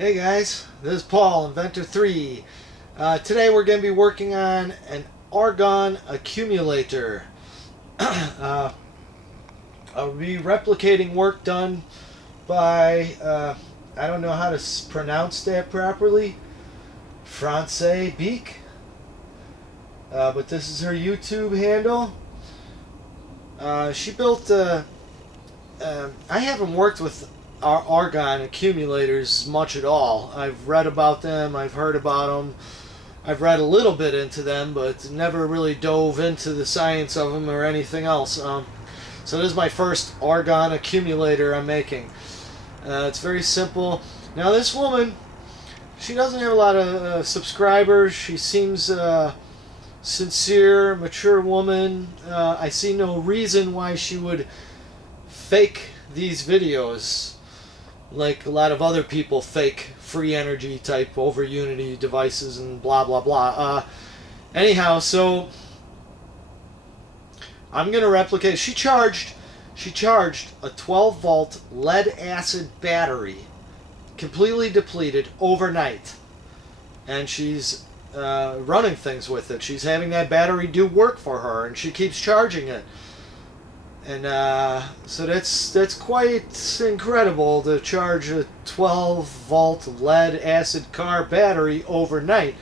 Hey guys, this is Paul, Inventor 3. Today we're going to be working on an Orgone Accumulator. I'll be replicating work done by, I don't know how to pronounce that properly, Fransje Bik. But this is her YouTube handle. She built, I haven't worked with Orgone accumulators much at all. I've read about them, I've heard about them, I've read a little bit into them, but never really dove into the science of them or anything else. So this is my first Orgone accumulator I'm making. It's very simple. Now this woman, she doesn't have a lot of subscribers. She seems sincere, mature woman. I see no reason why she would fake these videos like a lot of other people fake free energy type over Unity devices and blah blah blah. Anyhow, so I'm gonna replicate. She charged a 12 volt lead acid battery, completely depleted, overnight, and she's running things with it. She's having that battery do work for her, and she keeps charging it. And so that's quite incredible to charge a 12 volt lead acid car battery overnight,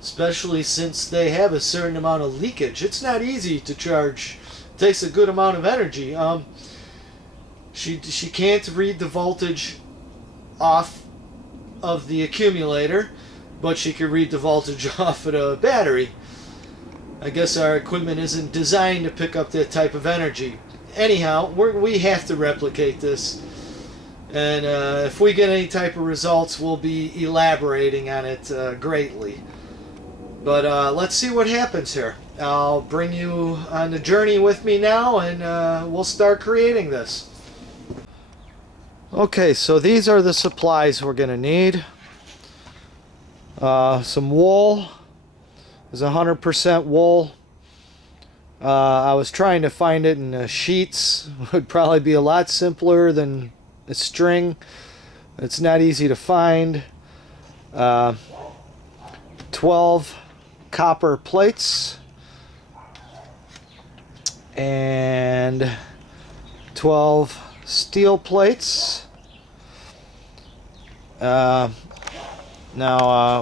especially since they have a certain amount of leakage. It's not easy to charge. It takes a good amount of energy. She can't read the voltage off of the accumulator, but she can read the voltage off of the battery. I guess our equipment isn't designed to pick up that type of energy. Anyhow, we have to replicate this, and if we get any type of results, we'll be elaborating on it greatly. But let's see what happens here. I'll bring you on the journey with me now, and we'll start creating this. Okay, so these are the supplies we're going to need. Some wool. There's 100% wool. I was trying to find it in sheets. It would probably be a lot simpler than a string. It's not easy to find. 12 copper plates and 12 steel plates. Now,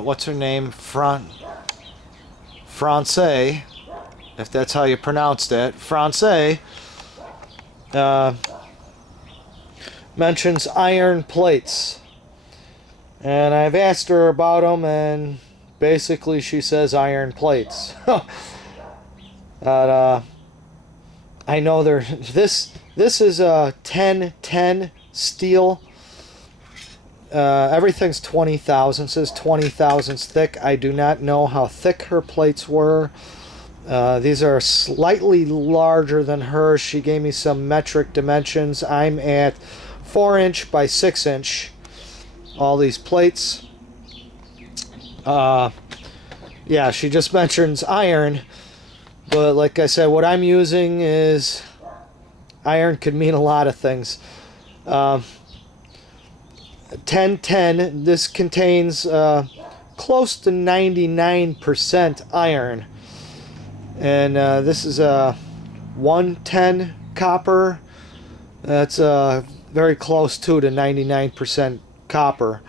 what's her name? Fransje, if that's how you pronounce that. Fransje mentions iron plates, and I've asked her about them, and basically she says iron plates. But I know this is a 1010 steel. Everything's 20 thousandths. Says 20 thousandths thick. I do not know how thick her plates were. These are slightly larger than hers. She gave me some metric dimensions. I'm at 4" by 6". All these plates. Yeah, she just mentions iron, but like I said, what I'm using is iron. Could mean a lot of things. 1010. This contains close to 99% iron. And this is a 110 copper. That's very close to 99% copper.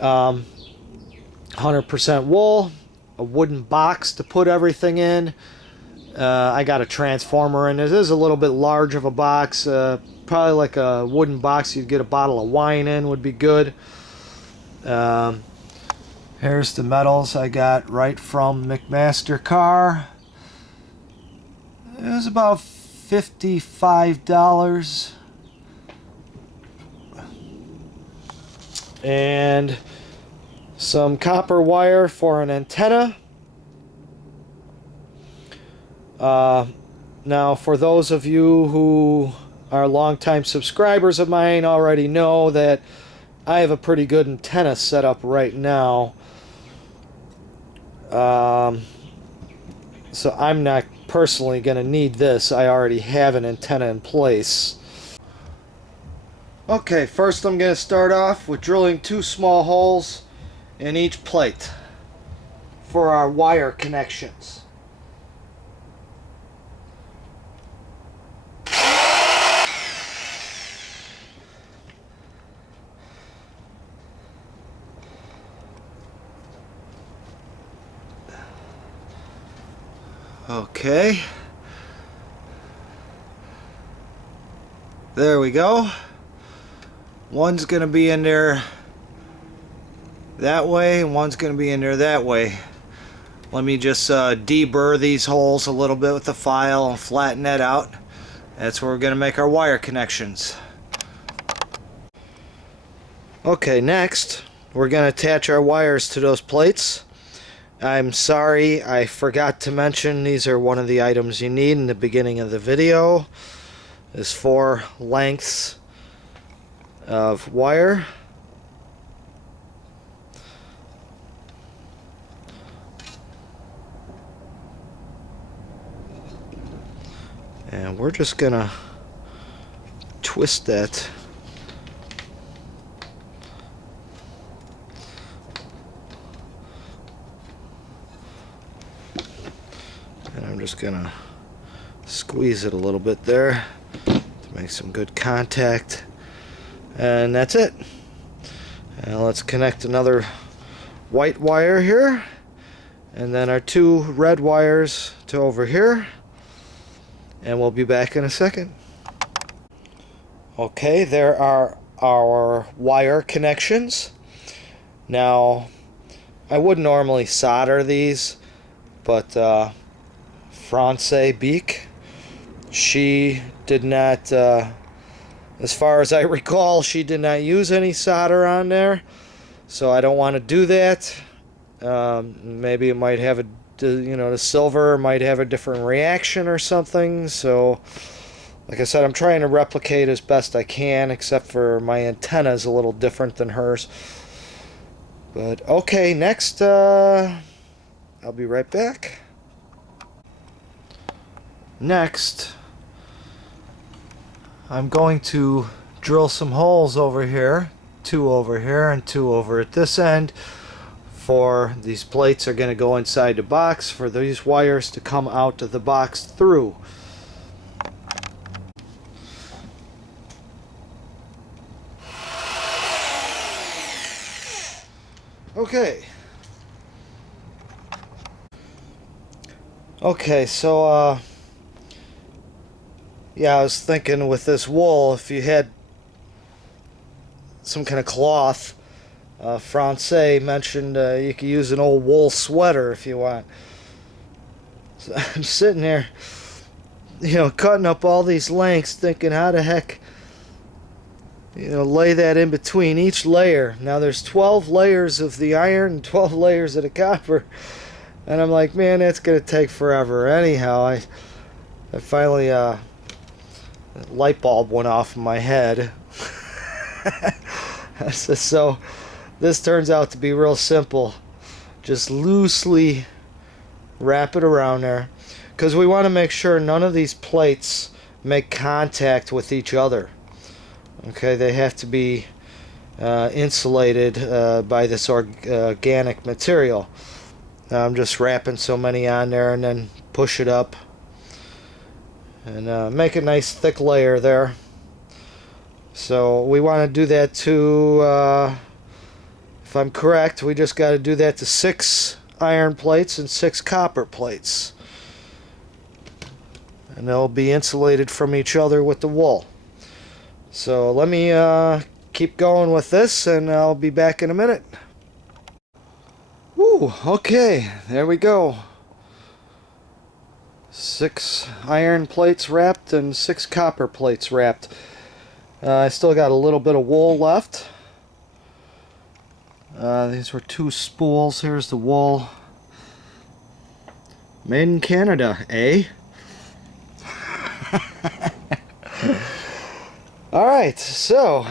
100% wool. A wooden box to put everything in. I got a transformer in. This is a little bit large of a box. Probably like a wooden box you'd get a bottle of wine in would be good. Here's the metals I got right from McMaster-Carr. It was about $55. And some copper wire for an antenna. Now, for those of you who are longtime subscribers of mine already know that I have a pretty good antenna set up right now. So I'm not personally going to need this. I already have an antenna in place. Okay, first I'm going to start off with drilling 2 small holes in each plate for our wire connections. Okay. There we go. One's going to be in there that way, and one's going to be in there that way. Let me just deburr these holes a little bit with the file and flatten that out. That's where we're going to make our wire connections. Okay, next we're going to attach our wires to those plates. I'm sorry, I forgot to mention these are one of the items you need in the beginning of the video. There's 4 lengths of wire. And we're just gonna twist that and I'm just gonna squeeze it a little bit there to make some good contact, and that's it. And let's connect another white wire here, and then our 2 red wires to over here, and we'll be back in a second. Okay, there are our wire connections. Now, I would normally solder these, but Fransje Bik, she did not, as far as I recall, she did not use any solder on there, so I don't want to do that. Maybe it might have a, the silver might have a different reaction or something. So like I said, I'm trying to replicate as best I can, except for my antenna is a little different than hers. But okay, next I'll be right back. Next I'm going to drill some holes over here, 2 over here and 2 over at this end. For these plates are going to go inside the box for these wires to come out of the box through. Okay, so yeah, I was thinking with this wool, if you had some kind of cloth, Fransje mentioned you could use an old wool sweater if you want. So I'm sitting there, cutting up all these lengths, thinking how the heck, lay that in between each layer. Now there's 12 layers of the iron and 12 layers of the copper, and I'm like, man, that's gonna take forever. Anyhow, I finally a light bulb went off in my head. So this turns out to be real simple. Just loosely wrap it around there, because we want to make sure none of these plates make contact with each other. Okay, they have to be insulated by this organic material. Now I'm just wrapping so many on there and then push it up and make a nice thick layer there. So we want to do that to, if I'm correct, we just got to do that to 6 iron plates and 6 copper plates. And they'll be insulated from each other with the wool. So let me keep going with this, and I'll be back in a minute. Woo, okay, there we go. 6 iron plates wrapped and 6 copper plates wrapped. I still got a little bit of wool left. These were 2 spools. Here's the wool. Made in Canada, eh? Alright, so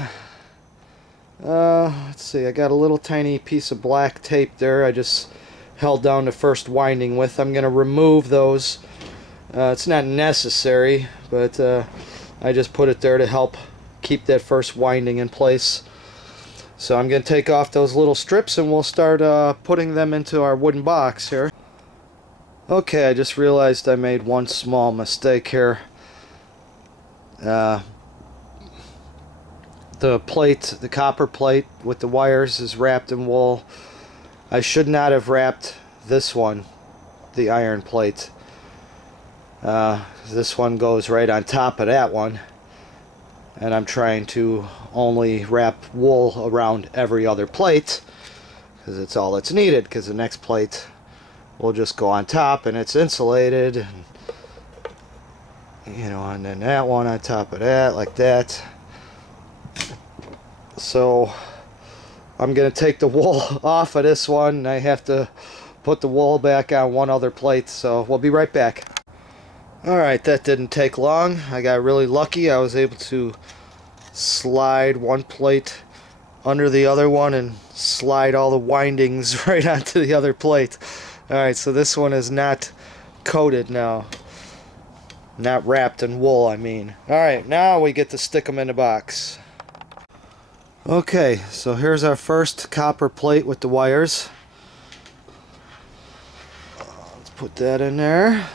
let's see, I got a little tiny piece of black tape there I just held down the first winding with. I'm going to remove those. It's not necessary, but I just put it there to help keep that first winding in place. So I'm going to take off those little strips and we'll start putting them into our wooden box here. Okay, I just realized I made one small mistake here. The plate, the copper plate with the wires, is wrapped in wool. I should not have wrapped this one, the iron plate. This one goes right on top of that one, and I'm trying to only wrap wool around every other plate because it's all that's needed, because the next plate will just go on top and it's insulated, and, you know, and then that one on top of that, like that. So I'm gonna take the wool off of this one, and I have to put the wool back on one other plate, so we'll be right back. Alright, that didn't take long. I got really lucky. I was able to slide one plate under the other one and slide all the windings right onto the other plate. Alright, so this one is not coated now. Not wrapped in wool, I mean. Alright, now we get to stick them in the box. Okay, so here's our first copper plate with the wires. Let's put that in there.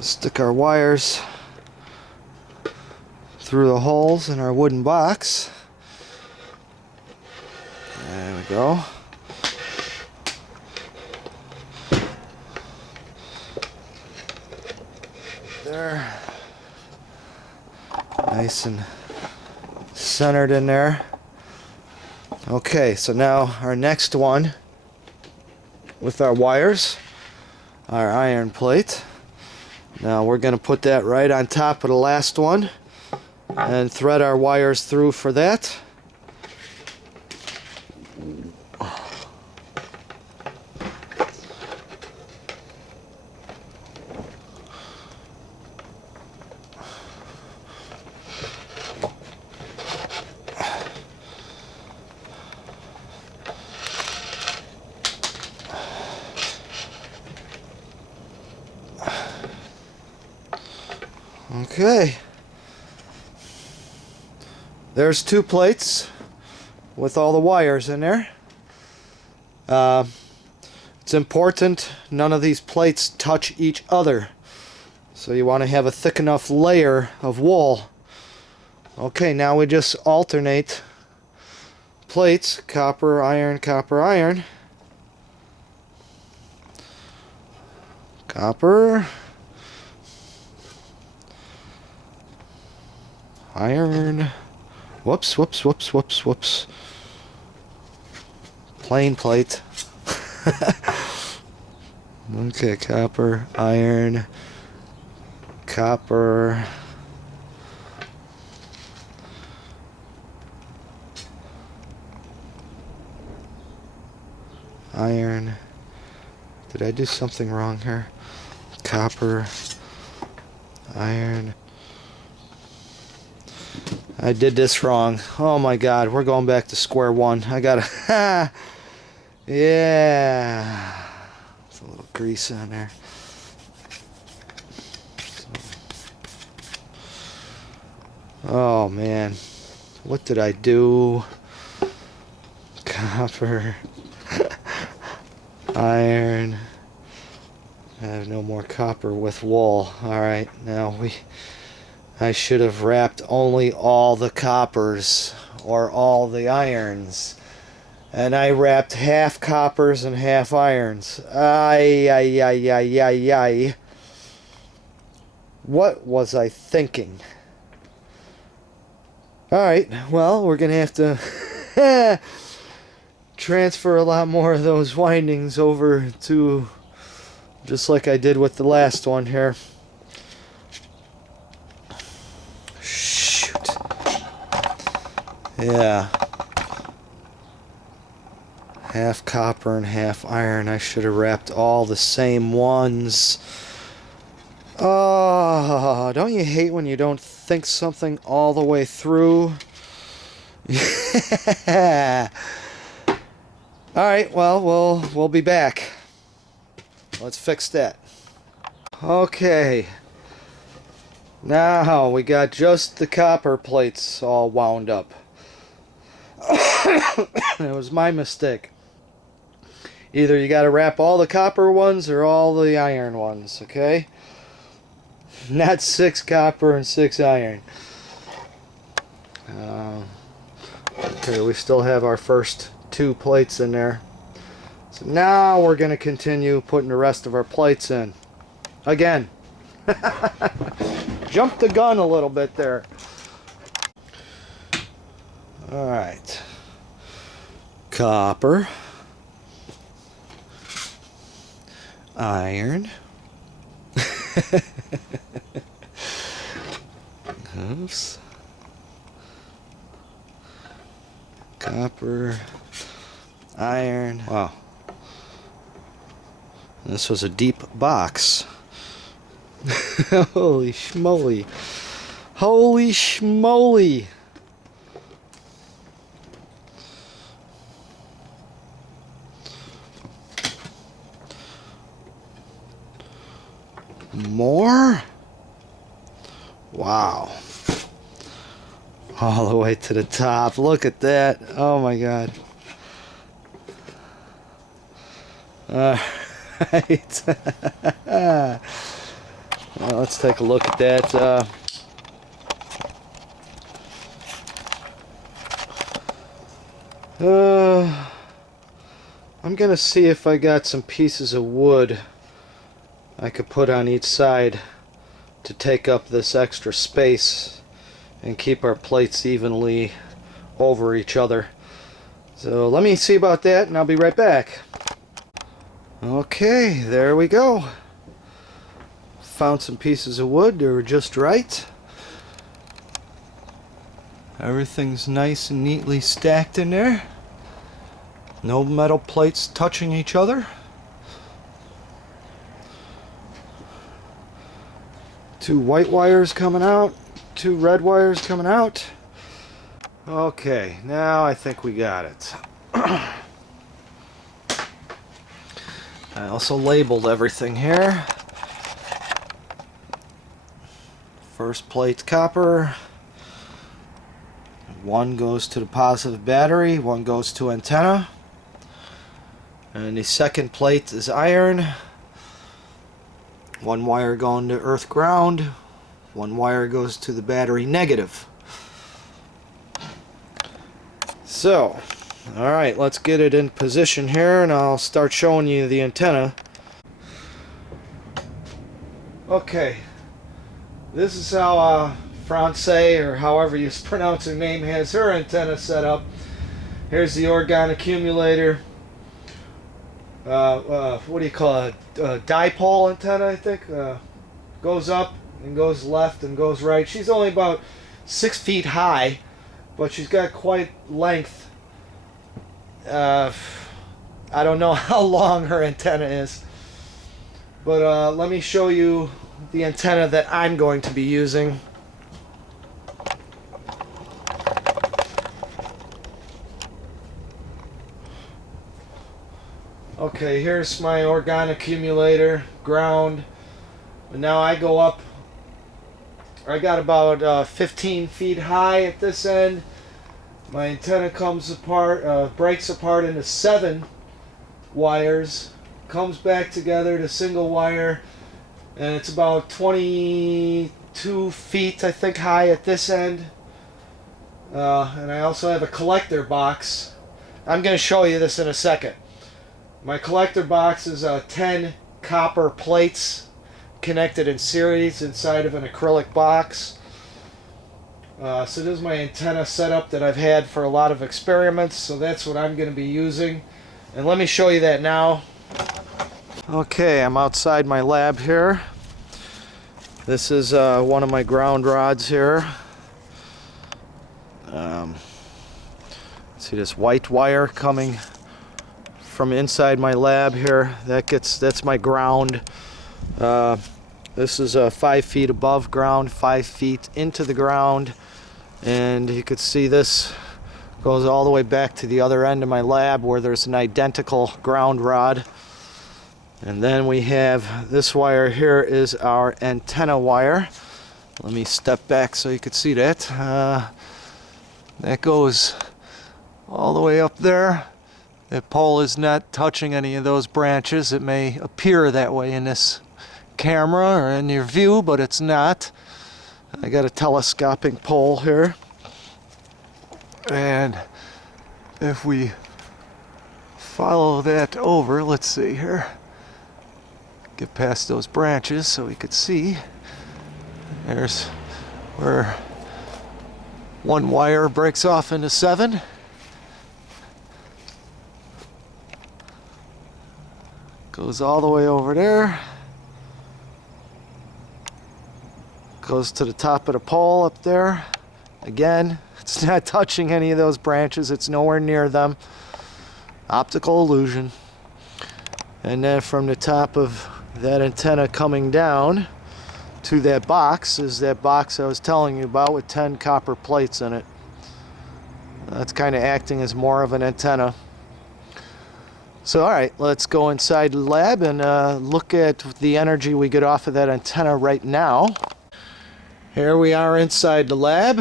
Stick our wires through the holes in our wooden box. There we go. There. Nice and centered in there. Okay, so now our next one with our wires, our iron plate. Now we're going to put that right on top of the last one and thread our wires through for that. Okay, there's two plates with all the wires in there. It's important none of these plates touch each other, so you want to have a thick enough layer of wool. Okay, now we just alternate plates, copper, iron, copper, iron, copper, iron, whoops, whoops, whoops, whoops, whoops, plain plate. Okay, copper, iron, copper, iron. Did I do something wrong here? Copper, iron. I did this wrong. Oh my god, we're going back to square one. I gotta... Yeah. There's a little grease on there. Oh man. What did I do? Copper. Iron. I have no more copper with wool. Alright, now I should have wrapped only all the coppers or all the irons, and I wrapped half coppers and half irons. Ay, ay, ay, ay, ay, ay. What was I thinking? Alright, well, we're gonna have to transfer a lot more of those windings over to, just like I did with the last one here. Yeah. Half copper and half iron. I should have wrapped all the same ones. Oh, don't you hate when you don't think something all the way through? Yeah. Alright, well, we'll be back. Let's fix that. Okay. Now we got just the copper plates all wound up. It was my mistake. Either you got to wrap all the copper ones or all the iron ones, okay? Not 6 copper and 6 iron. Okay, we still have our first 2 plates in there. So now we're going to continue putting the rest of our plates in. Again. Jumped the gun a little bit there. Alright. Copper. Iron. Oops. Copper. Iron. Wow. This was a deep box. Holy schmoly. Holy schmoly. More? Wow. All the way to the top. Look at that. Oh my God. Alright. Well, let's take a look at that. I'm gonna see if I got some pieces of wood I could put on each side to take up this extra space and keep our plates evenly over each other. So let me see about that and I'll be right back. Okay, there we go. Found some pieces of wood. They were just right. Everything's nice and neatly stacked in there. No metal plates touching each other. 2 white wires coming out, 2 red wires coming out. Okay, now I think we got it. I also labeled everything here. First plate copper. 1 goes to the positive battery, 1 goes to antenna. And the second plate is iron. 1 wire going to earth ground, 1 wire goes to the battery negative. So, alright, let's get it in position here and I'll start showing you the antenna. Okay, this is how Fransje, or however you pronounce her name, has her antenna set up. Here's the Orgone Accumulator. What do you call it? Dipole antenna, I think. Goes up and goes left and goes right. She's only about 6 feet high, but she's got quite length. I don't know how long her antenna is, but let me show you the antenna that I'm going to be using. Okay, here's my Orgone Accumulator, ground. And now I go up. I got about 15 feet high at this end. My antenna comes apart, breaks apart into 7 wires, comes back together to single wire, and it's about 22 feet, I think, high at this end. And I also have a collector box. I'm going to show you this in a second. My collector box is 10 copper plates connected in series inside of an acrylic box. So this is my antenna setup that I've had for a lot of experiments, so that's what I'm going to be using. And let me show you that now. Okay, I'm outside my lab here. This is one of my ground rods here. See this white wire coming from inside my lab here. That's my ground. This is 5 feet above ground, 5 feet into the ground, and you could see this goes all the way back to the other end of my lab where there's an identical ground rod. And then we have this wire here is our antenna wire. Let me step back so you can see that. That goes all the way up there. That pole is not touching any of those branches. It may appear that way in this camera or in your view, but it's not. I got a telescoping pole here. And if we follow that over, let's see here. Get past those branches so we could see. There's where one wire breaks off into 7. Goes all the way over there. Goes to the top of the pole up there. Again, it's not touching any of those branches. It's nowhere near them. Optical illusion. And then from the top of that antenna coming down to that box is that box I was telling you about with 10 copper plates in it. That's kind of acting as more of an antenna. So alright, let's go inside the lab and look at the energy we get off of that antenna right now. Here we are inside the lab.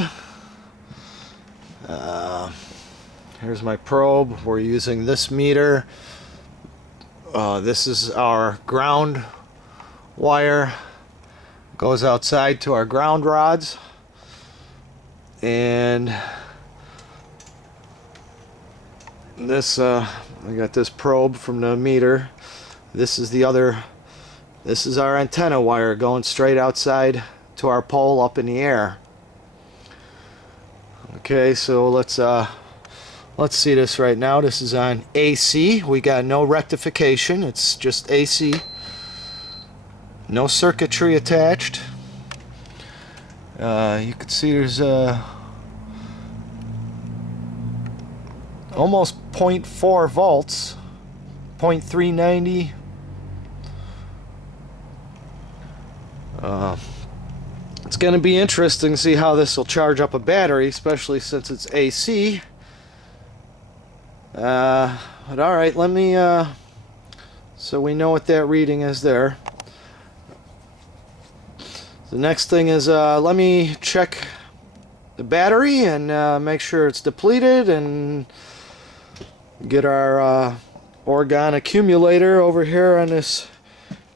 Here's my probe. We're using this meter. This is our ground wire. Goes outside to our ground rods. And this, I got this probe from the meter. This is our antenna wire going straight outside to our pole up in the air. Okay, so let's see this right now. This is on AC. We got no rectification. It's just AC. No circuitry attached. You can see there's almost 0.4 volts, 0.390. It's going to be interesting to see how this will charge up a battery, especially since it's AC. But alright, let me, so we know what that reading is there. The next thing is, let me check the battery and make sure it's depleted and get our Orgone Accumulator over here on this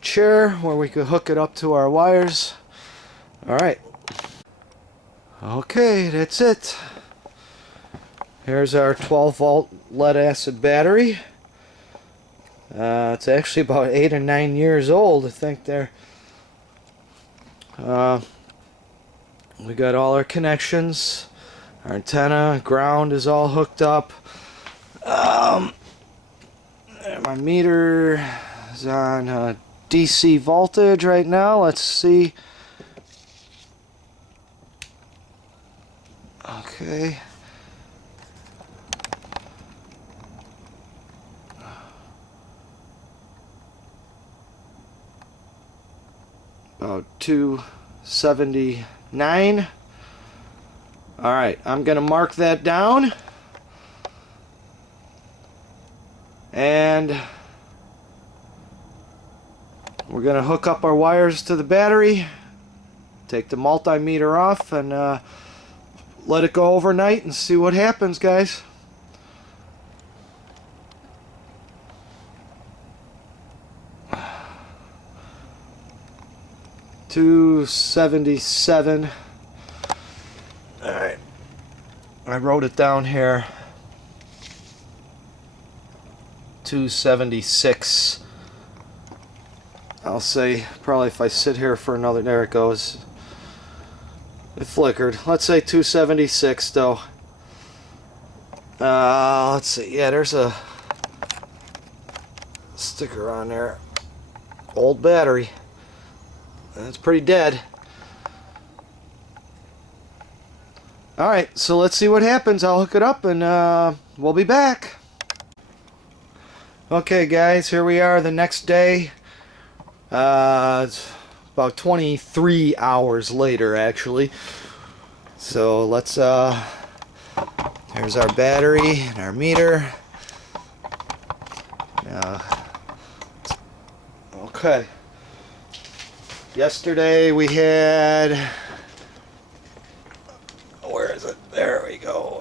chair where we could hook it up to our wires. Alright. Okay, that's it. Here's our 12 volt lead acid battery. It's actually about 8 or 9 years old, I think there. We got all our connections. Our antenna, ground is all hooked up. My meter is on DC voltage right now. Let's see. Okay. About 279. Alright, I'm going to mark that down. And we're going to hook up our wires to the battery, take the multimeter off, and let it go overnight and see what happens, guys. $277. Alright. I wrote it down here. 276. I'll say probably if I sit here for another, there it goes. It flickered. Let's say 276 though. Let's see. Yeah, there's a sticker on there. Old battery. That's pretty dead. Alright, so let's see what happens. I'll hook it up and we'll be back. Okay guys, here we are the next day. It's about 23 hours later actually. So let's here's our battery and our meter. Okay. Yesterday we had, where is it? There we go.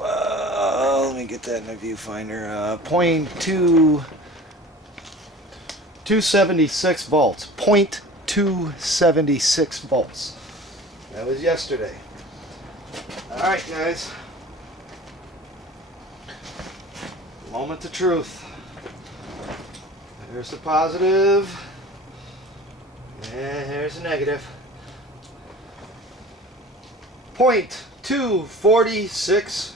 Let me get that in the viewfinder. 276 volts. 0.276 volts. That was yesterday. Alright, guys. Moment of truth. There's the positive. And here's the negative. 0.246,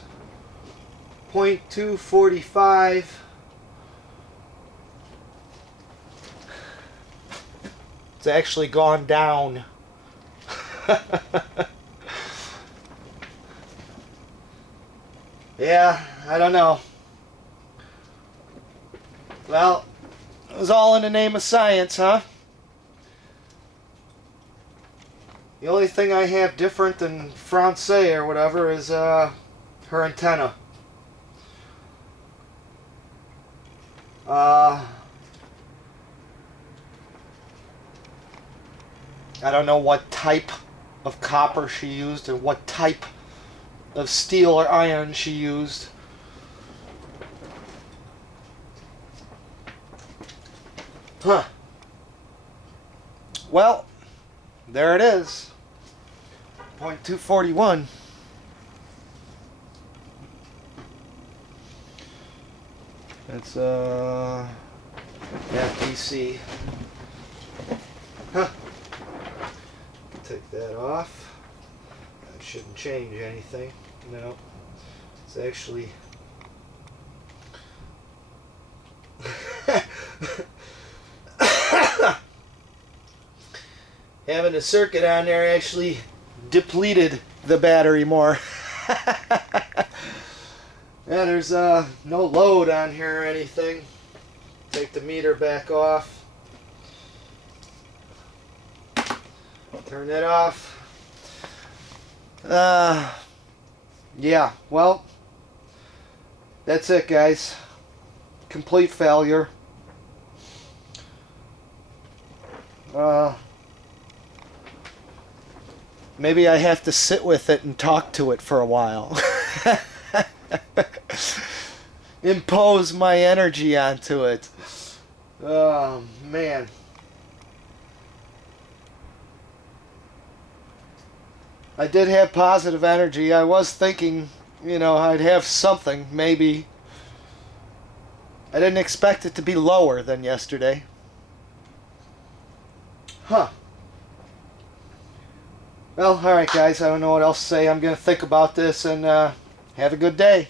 0.245. It's actually gone down. Yeah, I don't know. Well, it was all in the name of science, huh? The only thing I have different than Fransje or whatever is her antenna. I don't know what type of copper she used or what type of steel or iron she used. Huh. Well, there it is. 0.241. That's yeah, DC. Huh. Take that off. That shouldn't change anything. No. It's actually having a circuit on there actually depleted the battery more. Yeah, there's no load on here or anything. Take the meter back off. Turn that off. Yeah, well, that's it, guys. Complete failure. Maybe I have to sit with it and talk to it for a while. Impose my energy onto it. Oh, man. I did have positive energy. I was thinking, you know, I'd have something, maybe. I didn't expect it to be lower than yesterday. Huh. Well, alright guys, I don't know what else to say. I'm going to think about this and have a good day.